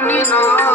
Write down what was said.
শুনি না